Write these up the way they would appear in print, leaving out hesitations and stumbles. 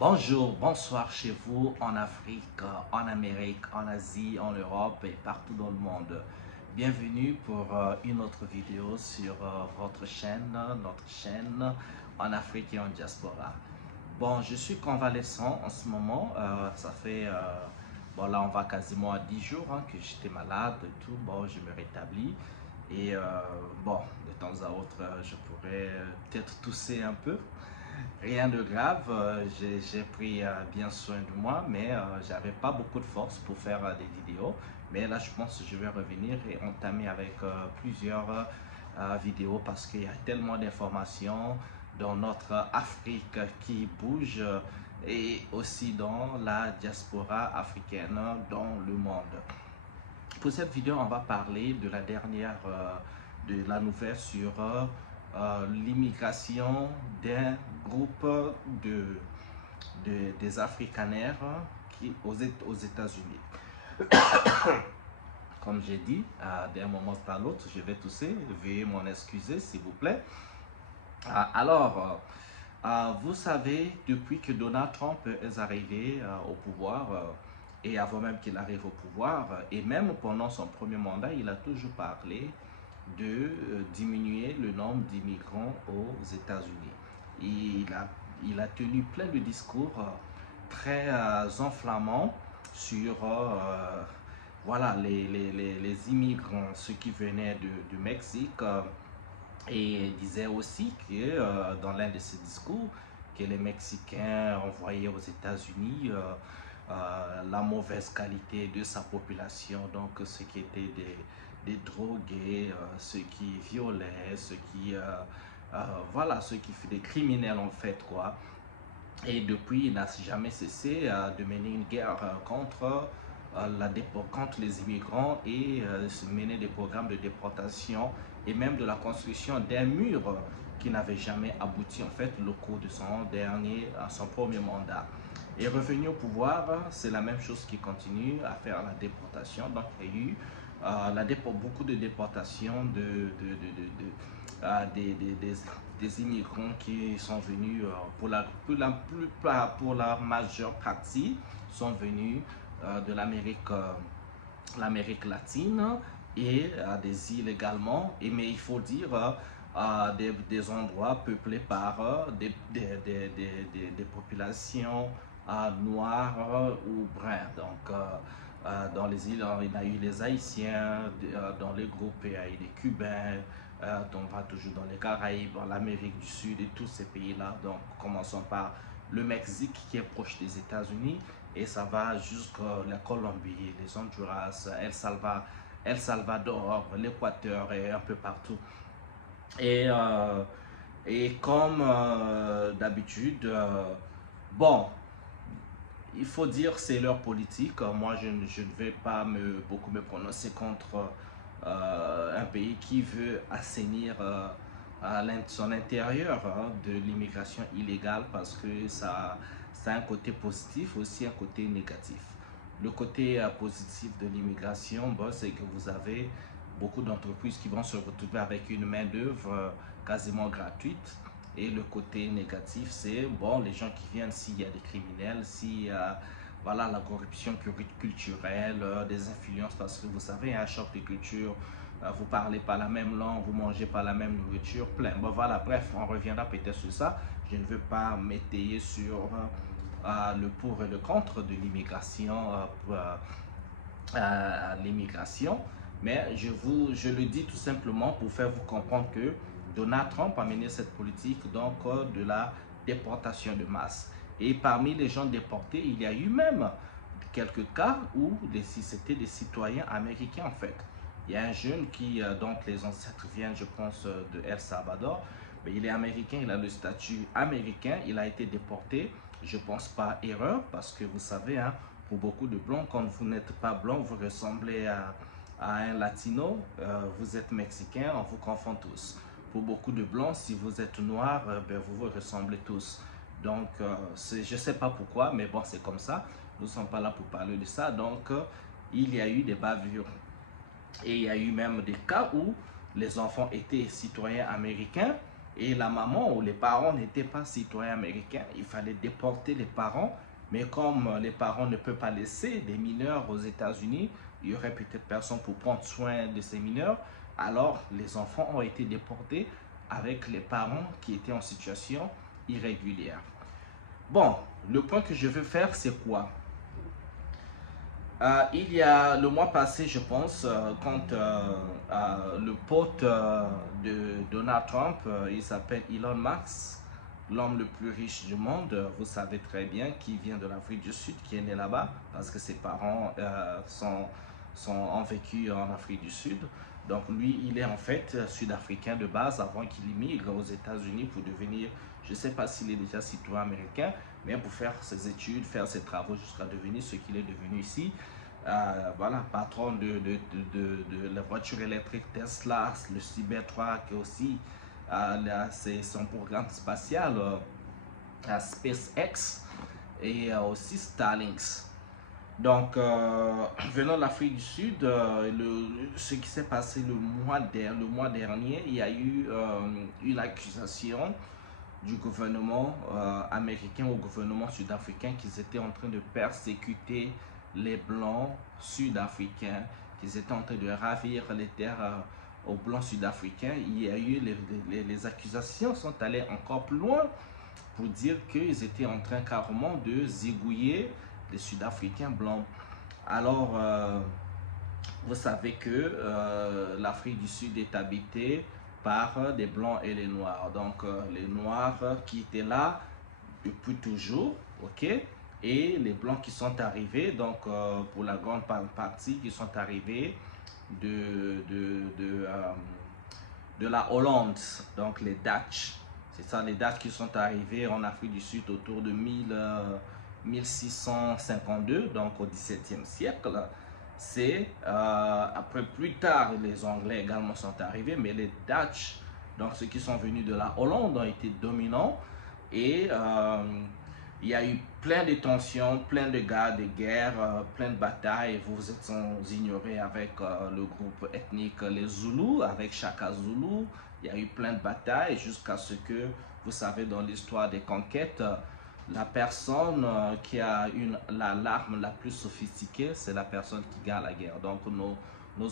Bonjour, bonsoir chez vous en Afrique, en Amérique, en Asie, en Europe et partout dans le monde. Bienvenue pour une autre vidéo sur votre chaîne, notre chaîne en Afrique et en diaspora. Bon, je suis convalescent en ce moment, ça fait, bon là on va quasiment à 10 jours que j'étais malade et tout, bon je me rétablis et bon, de temps à autre je pourrais peut-être tousser un peu. Rien de grave, j'ai pris bien soin de moi, mais j'avais pas beaucoup de force pour faire des vidéos. Mais là, je pense que je vais revenir et entamer avec plusieurs vidéos parce qu'il y a tellement d'informations dans notre Afrique qui bouge et aussi dans la diaspora africaine dans le monde. Pour cette vidéo, on va parler de la dernière, de la nouvelle sur l'immigration d'un groupe des Afrikaners aux États-Unis. Comme j'ai dit, d'un moment à l'autre, je vais tousser. Veuillez m'en excuser, s'il vous plaît. Vous savez, depuis que Donald Trump est arrivé au pouvoir, et avant même qu'il arrive au pouvoir, et même pendant son premier mandat, il a toujours parlé de diminuer le nombre d'immigrants aux États-Unis. Il a tenu plein de discours très enflammants sur voilà, les immigrants, ceux qui venaient du Mexique. Et il disait aussi que dans l'un de ses discours, que les Mexicains envoyaient aux États-Unis la mauvaise qualité de sa population, donc ceux qui étaient des drogués, ceux qui violaient, voilà, ceux qui faisaient des criminels en fait, quoi. Et depuis, il n'a jamais cessé de mener une guerre contre les immigrants et mener des programmes de déportation et même de la construction d'un mur qui n'avait jamais abouti en fait au cours de son premier mandat. Et revenu au pouvoir, c'est la même chose qui continue à faire la déportation. Donc il y a eu beaucoup de déportations des immigrants qui sont venus pour la majeure partie sont venus de l'Amérique latine et des îles également. Mais il faut dire des endroits peuplés par des populations noires ou brunes. Donc dans les îles, il y a eu les Haïtiens, dans les groupes, il y a eu les Cubains, on va toujours dans les Caraïbes, l'Amérique du Sud et tous ces pays-là. Donc, commençons par le Mexique qui est proche des États-Unis et ça va jusqu'à la Colombie, les Honduras, El Salvador, l'Équateur et un peu partout. Et, comme d'habitude, bon, il faut dire c'est leur politique. Moi, je ne vais pas beaucoup me prononcer contre un pays qui veut assainir son intérieur de l'immigration illégale parce que ça a un côté positif, aussi un côté négatif. Le côté positif de l'immigration, bon, c'est que vous avez beaucoup d'entreprises qui vont se retrouver avec une main-d'œuvre quasiment gratuite. Et le côté négatif, c'est bon, les gens qui viennent, s'il y a des criminels, s'il y a voilà, la corruption culturelle, des influences, parce que vous savez, un choc de culture, vous parlez pas la même langue, vous mangez pas la même nourriture, plein. Bon, voilà, bref, on reviendra peut-être sur ça. Je ne veux pas m'étayer sur le pour et le contre de l'immigration, mais je le dis tout simplement pour faire vous comprendre que Donald Trump a mené cette politique donc de la déportation de masse. Et parmi les gens déportés, il y a eu même quelques cas où c'était des citoyens américains en fait. Il y a un jeune qui, donc les ancêtres viennent, je pense, de El Salvador, mais il est américain, il a le statut américain, il a été déporté, je pense pas erreur, parce que vous savez, hein, pour beaucoup de blancs, quand vous n'êtes pas blanc, vous ressemblez à un latino, vous êtes mexicain, on vous confond tous. Pour beaucoup de blancs, si vous êtes noir, ben, vous vous ressemblez tous. Donc, je ne sais pas pourquoi, mais bon, c'est comme ça. Nous ne sommes pas là pour parler de ça. Donc, il y a eu des bavures. Et il y a eu même des cas où les enfants étaient citoyens américains et la maman ou les parents n'étaient pas citoyens américains. Il fallait déporter les parents, mais comme les parents ne peuvent pas laisser des mineurs aux États-Unis, il y aurait peut-être personne pour prendre soin de ces mineurs. Alors, les enfants ont été déportés avec les parents qui étaient en situation irrégulière. Bon, le point que je veux faire, c'est quoi? Il y a le mois passé, je pense, quand le pote de Donald Trump, il s'appelle Elon Musk, l'homme le plus riche du monde, vous savez très bien, qui vient de l'Afrique du Sud, qui est né là-bas, parce que ses parents ont vécu en Afrique du Sud. Donc lui, il est en fait sud-africain de base avant qu'il immigre aux États-Unis pour devenir, je ne sais pas s'il est déjà citoyen américain, mais pour faire ses études, faire ses travaux jusqu'à devenir ce qu'il est devenu ici. Voilà, patron de la voiture électrique Tesla, le Cybertruck aussi, c'est son programme spatial, SpaceX et aussi Starlink. Donc, venant de l'Afrique du Sud, ce qui s'est passé le mois dernier, il y a eu une accusation du gouvernement américain au gouvernement sud-africain qu'ils étaient en train de persécuter les blancs sud-africains, qu'ils étaient en train de ravir les terres aux blancs sud-africains. Il y a eu les accusations sont allées encore plus loin pour dire qu'ils étaient en train carrément de zigouiller les sud-africains blancs. Alors, vous savez que l'Afrique du Sud est habitée par des blancs et les noirs. Donc, les noirs qui étaient là depuis toujours, ok? Et les blancs qui sont arrivés, donc pour la grande partie qui sont arrivés de la Hollande, donc les Dutch. C'est ça, les Dutch qui sont arrivés en Afrique du Sud autour de 1652, donc au XVIIe siècle. C'est après plus tard les Anglais également sont arrivés, mais les Dutch, donc ceux qui sont venus de la Hollande, ont été dominants et il y a eu plein de tensions, plein de guerres, plein de batailles. Vous êtes sans ignorer avec le groupe ethnique les Zoulous, avec Shaka Zulu. Il y a eu plein de batailles jusqu'à ce que, vous savez, dans l'histoire des conquêtes, la personne qui a l'arme la plus sophistiquée, c'est la personne qui gagne la guerre. Donc nos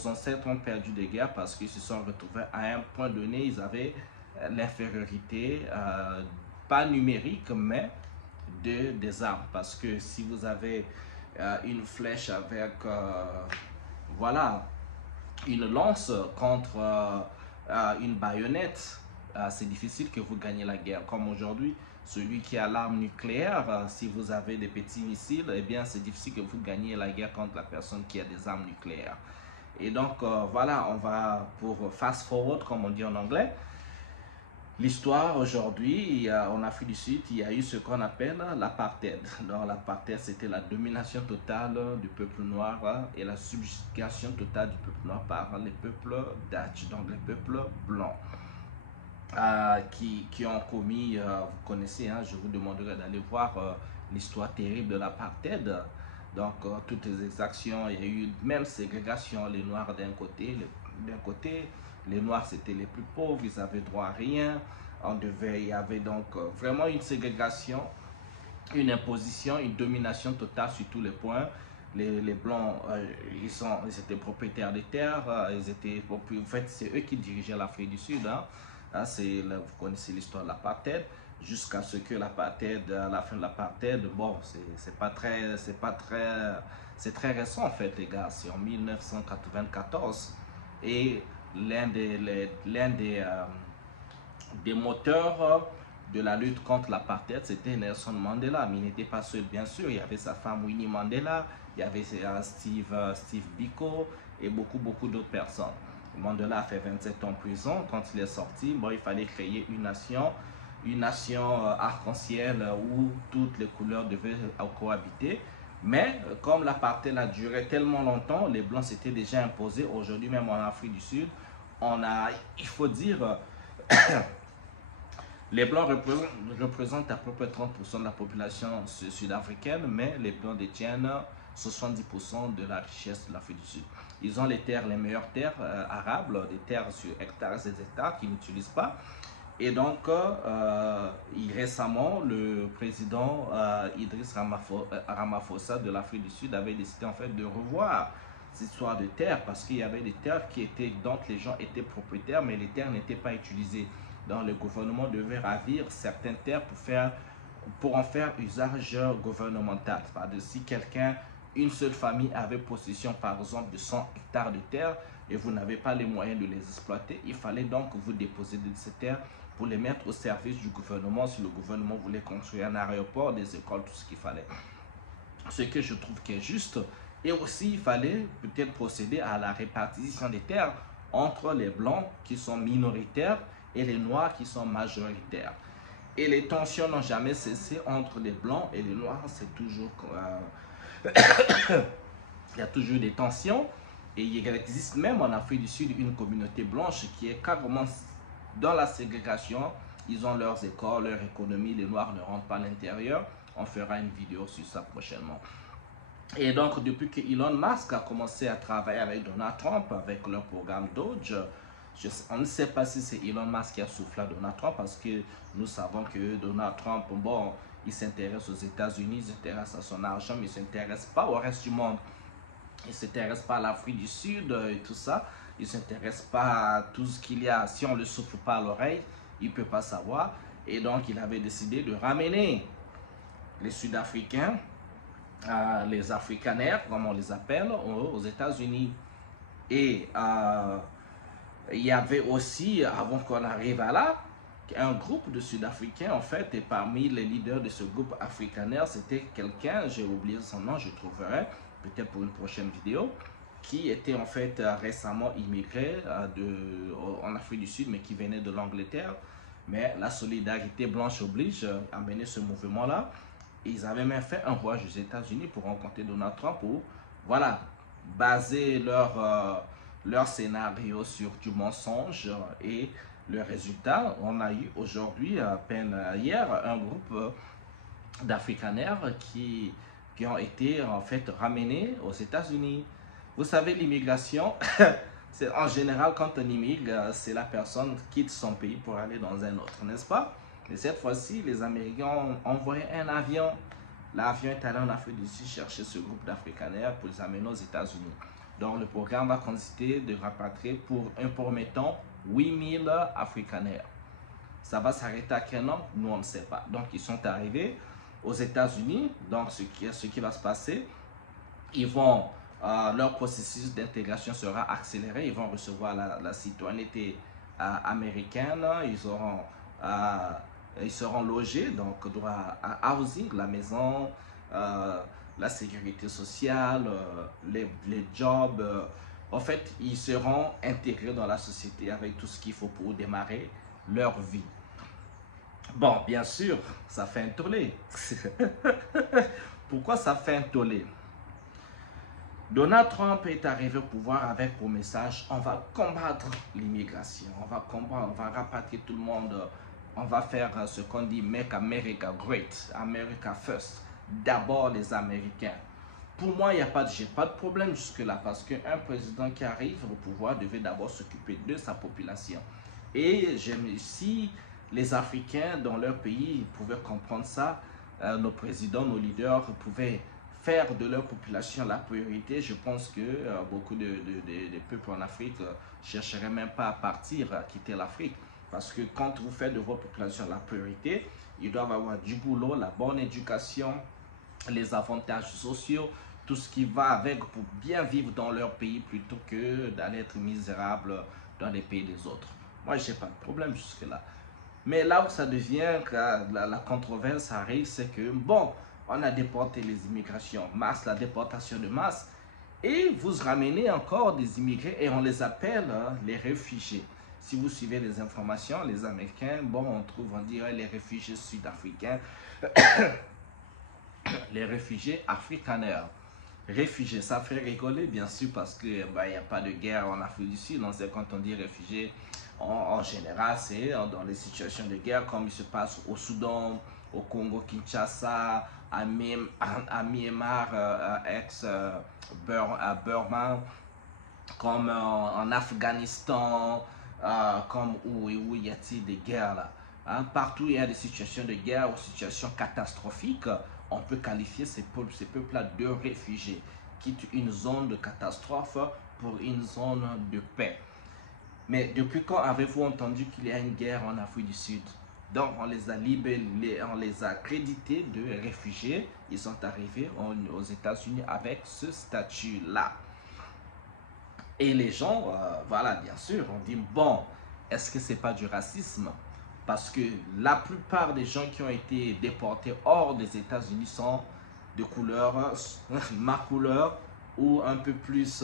ancêtres ont perdu des guerres parce qu'ils se sont retrouvés à un point donné, ils avaient l'infériorité, pas numérique, mais des armes. Parce que si vous avez une flèche avec, voilà, une lance contre une baïonnette, c'est difficile que vous gagnez la guerre. Comme aujourd'hui, celui qui a l'arme nucléaire, si vous avez des petits missiles, eh bien c'est difficile que vous gagniez la guerre contre la personne qui a des armes nucléaires. Et donc voilà, on va pour fast forward comme on dit en anglais. L'histoire aujourd'hui, en Afrique du Sud, il y a eu ce qu'on appelle l'apartheid. Donc l'apartheid, c'était la domination totale du peuple noir et la subjugation totale du peuple noir par les peuples Dutch, donc les peuples blancs. Qui ont commis, vous connaissez, hein, je vous demanderai d'aller voir l'histoire terrible de l'apartheid. Donc toutes les exactions, il y a eu même ségrégation, les noirs d'un côté, les noirs c'était les plus pauvres, ils avaient droit à rien. Il y avait donc vraiment une ségrégation, une imposition, une domination totale sur tous les points. Les blancs, ils étaient propriétaires des terres, en fait c'est eux qui dirigeaient l'Afrique du Sud. Hein. Vous connaissez l'histoire de l'apartheid, jusqu'à ce que l'apartheid, à la fin de l'apartheid, bon, c'est très récent en fait les gars, c'est en 1994 et l'un des moteurs de la lutte contre l'apartheid, c'était Nelson Mandela, mais il n'était pas seul bien sûr, il y avait sa femme Winnie Mandela, il y avait Steve Biko et beaucoup d'autres personnes. Mandela a fait 27 ans en prison. Quand il est sorti, bon, il fallait créer une nation arc-en-ciel où toutes les couleurs devaient cohabiter. Mais comme l'apartheid a duré tellement longtemps, les Blancs s'étaient déjà imposés. Aujourd'hui, même en Afrique du Sud, il faut dire, les Blancs représentent à peu près 30% de la population sud-africaine, mais les Blancs détiennent 70% de la richesse de l'Afrique du Sud. Ils ont les meilleures terres arables, des terres sur hectares et des hectares qu'ils n'utilisent pas. Et donc, récemment, le président Idriss Ramaphosa de l'Afrique du Sud avait décidé en fait de revoir cette histoire de terre parce qu'il y avait des terres dont les gens étaient propriétaires, mais les terres n'étaient pas utilisées. Donc, le gouvernement devait ravir certaines terres pour en faire usage gouvernemental. C'est-à-dire, si une seule famille avait possession, par exemple, de 100 hectares de terre et vous n'avez pas les moyens de les exploiter, il fallait donc vous déposer de ces terres pour les mettre au service du gouvernement si le gouvernement voulait construire un aéroport, des écoles, tout ce qu'il fallait. Ce que je trouve qui est juste. Et aussi, il fallait peut-être procéder à la répartition des terres entre les blancs qui sont minoritaires et les noirs qui sont majoritaires. Et les tensions n'ont jamais cessé entre les blancs et les noirs. C'est toujours... il y a toujours des tensions. Et il existe même en Afrique du Sud une communauté blanche qui est carrément dans la ségrégation. Ils ont leurs écoles, leur économie. Les noirs ne rentrent pas à l'intérieur. On fera une vidéo sur ça prochainement. Et donc, depuis que Elon Musk a commencé à travailler avec Donald Trump, avec leur programme Doge, on ne sait pas si c'est Elon Musk qui a soufflé à Donald Trump parce que nous savons que Donald Trump, bon, il s'intéresse aux États-Unis, il s'intéresse à son argent, mais il ne s'intéresse pas au reste du monde. Il ne s'intéresse pas à l'Afrique du Sud et tout ça. Il ne s'intéresse pas à tout ce qu'il y a. Si on ne le souffle pas à l'oreille, il ne peut pas savoir. Et donc, il avait décidé de ramener les Sud-Africains, les Afrikaners, comme on les appelle, aux États-Unis. Et il y avait aussi, avant qu'on arrive à là, un groupe de Sud-Africains, en fait, et parmi les leaders de ce groupe africaner, c'était quelqu'un, j'ai oublié son nom, je trouverai, peut-être pour une prochaine vidéo, qui était en fait récemment immigré en Afrique du Sud, mais qui venait de l'Angleterre. Mais la solidarité blanche oblige à mener ce mouvement-là. Ils avaient même fait un voyage aux États-Unis pour rencontrer Donald Trump pour, voilà, baser leur scénario sur du mensonge et le résultat. On a eu aujourd'hui, à peine hier, un groupe d'Afrikaners qui ont été en fait ramenés aux États-Unis. Vous savez, l'immigration, c'est en général quand on immigre, c'est la personne qui quitte son pays pour aller dans un autre, n'est-ce pas? Mais cette fois-ci, les Américains ont envoyé un avion. L'avion est allé en Afrique du Sud chercher ce groupe d'Afrikaners pour les amener aux États-Unis. Donc, le programme va consister de rapatrier pour un premier temps 8000 Afrikaners. Ça va s'arrêter à quel nombre? Nous, on ne sait pas. Donc, ils sont arrivés aux États-Unis. Donc, ce qui va se passer, leur processus d'intégration sera accéléré. Ils vont recevoir la citoyenneté américaine. Ils seront logés, donc droit à housing, la maison, la sécurité sociale, les jobs. En fait, ils seront intégrés dans la société avec tout ce qu'il faut pour démarrer leur vie. Bon, bien sûr, ça fait un tollé. Pourquoi ça fait un tollé? Donald Trump est arrivé au pouvoir avec pour message: on va combattre l'immigration, on va rapatrier tout le monde, on va faire ce qu'on dit Make America Great, America First, d'abord les Américains. Pour moi, j'ai pas de problème jusque-là parce qu'un président qui arrive au pouvoir devait d'abord s'occuper de sa population. Et si les Africains dans leur pays pouvaient comprendre ça, nos présidents, nos leaders pouvaient faire de leur population la priorité, je pense que beaucoup de peuples en Afrique ne chercheraient même pas à partir, à quitter l'Afrique. Parce que quand vous faites de votre population la priorité, ils doivent avoir du boulot, la bonne éducation, les avantages sociaux, tout ce qui va avec pour bien vivre dans leur pays plutôt que d'aller être misérable dans les pays des autres. Moi, je n'ai pas de problème jusque-là. Mais là où ça devient, la controverse arrive, c'est que, bon, on a déporté les immigrations masse, la déportation de masse, et vous ramenez encore des immigrés et on les appelle les réfugiés. Si vous suivez les informations, les Américains, bon, on dirait les réfugiés sud-africains, les réfugiés afrikaners. Réfugiés, ça fait rigoler bien sûr parce que n'y a pas de guerre en Afrique du Sud. On sait quand on dit réfugiés, en général, c'est dans les situations de guerre comme il se passe au Soudan, au Congo-Kinshasa, à Myanmar, à Burma, comme en Afghanistan, comme où y a-t-il des guerres là? Hein? Partout il y a des situations de guerre ou situations catastrophiques, on peut qualifier ces peuples-là de réfugiés, quittent une zone de catastrophe pour une zone de paix. Mais depuis quand avez-vous entendu qu'il y a une guerre en Afrique du Sud? Donc on les a libérés, on les a crédités de réfugiés. Ils sont arrivés aux États-Unis avec ce statut-là. Et les gens, voilà, bien sûr, on dit, bon, est-ce que c'est pas du racisme? Parce que la plupart des gens qui ont été déportés hors des États-Unis sont de couleur, ma couleur, ou un peu plus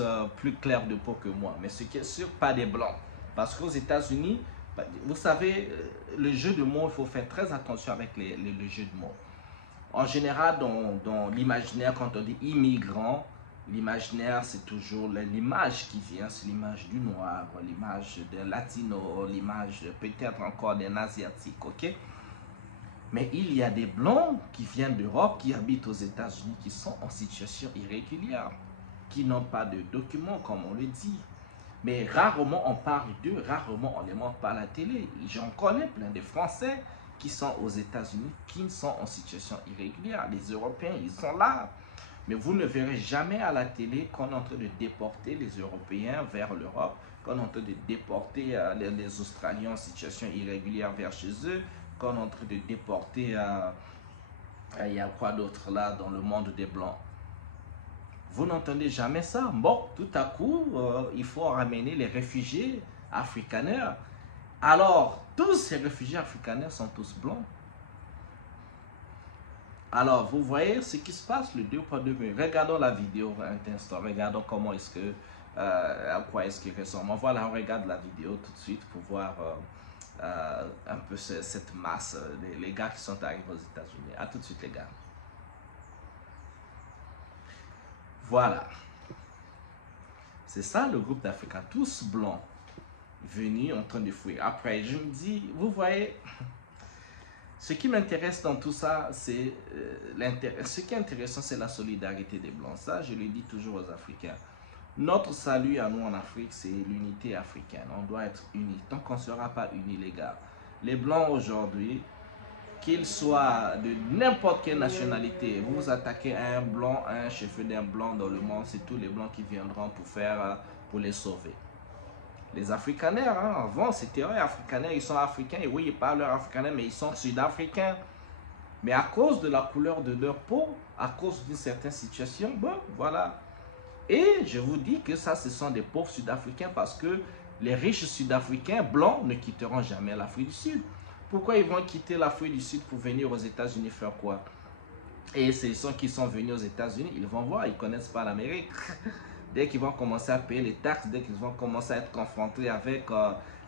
clair de peau que moi. Mais ce qui est sûr, pas des blancs. Parce qu'aux États-Unis, vous savez, le jeu de mots, il faut faire très attention avec le jeu de mots. En général, dans l'imaginaire, quand on dit immigrant, l'imaginaire, c'est toujours l'image qui vient, c'est l'image du noir, l'image d'un latino, l'image peut-être encore d'un asiatique, ok? Mais il y a des blancs qui viennent d'Europe, qui habitent aux États-Unis, qui sont en situation irrégulière, qui n'ont pas de documents, comme on le dit. Mais rarement on parle d'eux, rarement on les montre pas à la télé. J'en connais plein de Français qui sont aux États-Unis, qui sont en situation irrégulière. Les Européens, ils sont là. Mais vous ne verrez jamais à la télé qu'on est en train de déporter les Européens vers l'Europe, qu'on est en train de déporter les Australiens en situation irrégulière vers chez eux, qu'on est en train de déporter, il y a quoi d'autre là dans le monde des Blancs. Vous n'entendez jamais ça. Bon, tout à coup, il faut ramener les réfugiés afrikaners. Alors, tous ces réfugiés afrikaners sont tous blancs. Alors, vous voyez ce qui se passe, le 2.2. Regardons la vidéo un instant. Regardons comment est-ce que, à quoi est-ce qu'il ressemble. Voilà, on regarde la vidéo tout de suite pour voir un peu cette masse, les gars qui sont arrivés aux États-Unis. À tout de suite, les gars. Voilà. C'est ça le groupe d'Africains, tous blancs, venus en train de fuir. Après, je me dis, vous voyez, ce qui m'intéresse dans tout ça, c'est ce qui est intéressant, c'est la solidarité des blancs. Ça, je le dis toujours aux Africains. Notre salut à nous en Afrique, c'est l'unité africaine. On doit être unis. Tant qu'on ne sera pas unis, les gars. Les blancs aujourd'hui, qu'ils soient de n'importe quelle nationalité, vous vous attaquez à un blanc, à un cheveu d'un blanc dans le monde, c'est tous les blancs qui viendront pour les sauver. Les Afrikaners, hein, avant c'était eux, Afrikaners, ils sont africains, et oui, ils parlent leur africaner, mais ils sont sud-africains. Mais à cause de la couleur de leur peau, à cause d'une certaine situation, bon, voilà. Et je vous dis que ça, ce sont des pauvres sud-africains parce que les riches sud-africains blancs ne quitteront jamais l'Afrique du Sud. Pourquoi ils vont quitter l'Afrique du Sud pour venir aux États-Unis faire quoi? Et ceux qui sont venus aux États-Unis, ils vont voir, ils ne connaissent pas l'Amérique. Dès qu'ils vont commencer à payer les taxes, dès qu'ils vont commencer à être confrontés avec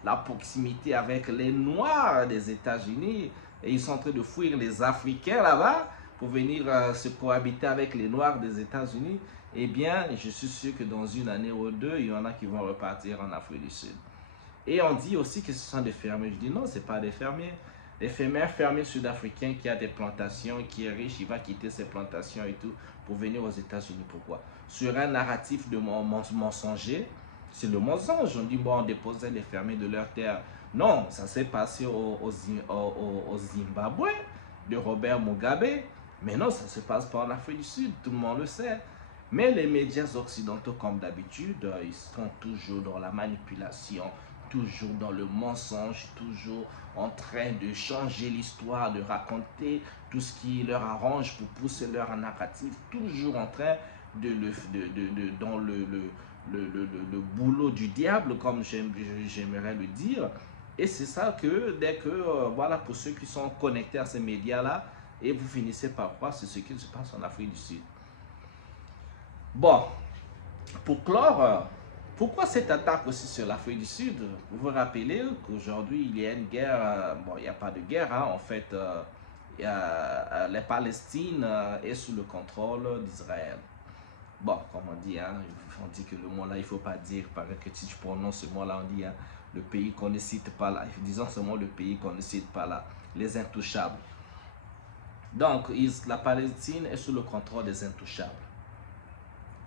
la proximité avec les Noirs des États-Unis, et ils sont en train de fuir les Africains là-bas pour venir se cohabiter avec les Noirs des États-Unis, eh bien, je suis sûr que dans une année ou deux, il y en a qui vont repartir en Afrique du Sud. Et on dit aussi que ce sont des fermiers. Je dis non, ce n'est pas des fermiers. Les fermiers sud-africains qui a des plantations, qui est riche, il va quitter ses plantations et tout pour venir aux États-Unis. Pourquoi? Sur un narratif de mensonger, c'est le mensonge. On dit, bon, on déposait les fermiers de leur terre. Non, ça s'est passé au Zimbabwe, de Robert Mugabe. Mais non, ça ne se passe pas en Afrique du Sud, tout le monde le sait. Mais les médias occidentaux, comme d'habitude, ils sont toujours dans la manipulation, toujours dans le mensonge, toujours en train de changer l'histoire, de raconter tout ce qui leur arrange pour pousser leur narrative, toujours en train dans le boulot du diable, comme j'aimerais le dire. Et c'est ça que, dès que, voilà, pour ceux qui sont connectés à ces médias-là, et vous finissez par croire, c'est ce qui se passe en Afrique du Sud. Bon, pour clore, pourquoi cette attaque aussi sur l'Afrique du Sud? Vous vous rappelez qu'aujourd'hui, il y a une guerre, bon, il n'y a pas de guerre, hein, en fait, la Palestine est sous le contrôle d'Israël. Bon, comme on dit, hein, on dit que le mot-là, il ne faut pas dire, parce que si tu prononces ce mot-là, on dit hein, le pays qu'on ne cite pas là. Disons seulement le pays qu'on ne cite pas là, les intouchables. Donc, la Palestine est sous le contrôle des intouchables.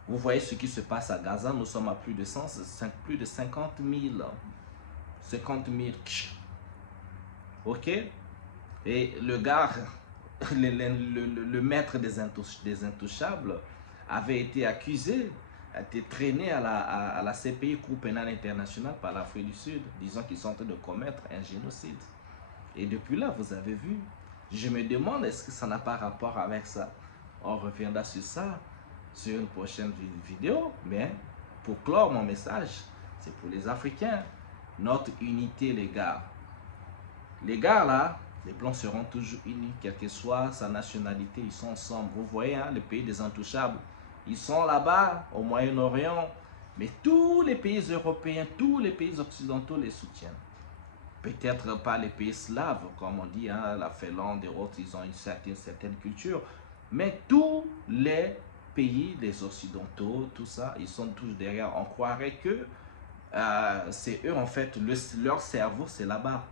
Vous voyez ce qui se passe à Gaza, nous sommes à plus de 50 000 50 000. Ok? Et le gars, le maître des intouchables, avait été accusé, a été traîné à la CPI, Cour pénale internationale, par l'Afrique du Sud, disant qu'ils sont en train de commettre un génocide. Et depuis là, vous avez vu, je me demande, est-ce que ça n'a pas rapport avec ça? On reviendra sur ça sur une prochaine vidéo, mais pour clore mon message, c'est pour les Africains. Notre unité, les gars. Les gars là, les Blancs seront toujours unis, quelle que soit sa nationalité, ils sont ensemble. Vous voyez, hein, le pays des intouchables, ils sont là-bas, au Moyen-Orient, mais tous les pays européens, tous les pays occidentaux les soutiennent. Peut-être pas les pays slaves, comme on dit, hein, la Finlande et autres, ils ont une certaine culture, mais tous les pays, les occidentaux, tout ça, ils sont tous derrière. On croirait que c'est eux, en fait, leur cerveau, c'est là-bas,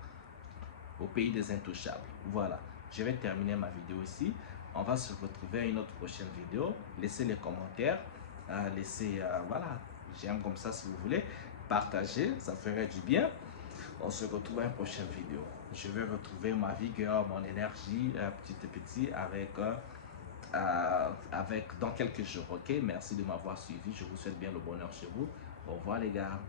au pays des intouchables. Voilà, je vais terminer ma vidéo ici. On va se retrouver à une autre prochaine vidéo. Laissez les commentaires, laissez, voilà, j'aime comme ça si vous voulez. Partagez, ça ferait du bien. On se retrouve à une prochaine vidéo. Je vais retrouver ma vigueur, mon énergie, petit à petit, dans quelques jours. Ok, merci de m'avoir suivi. Je vous souhaite bien le bonheur chez vous. Au revoir les gars.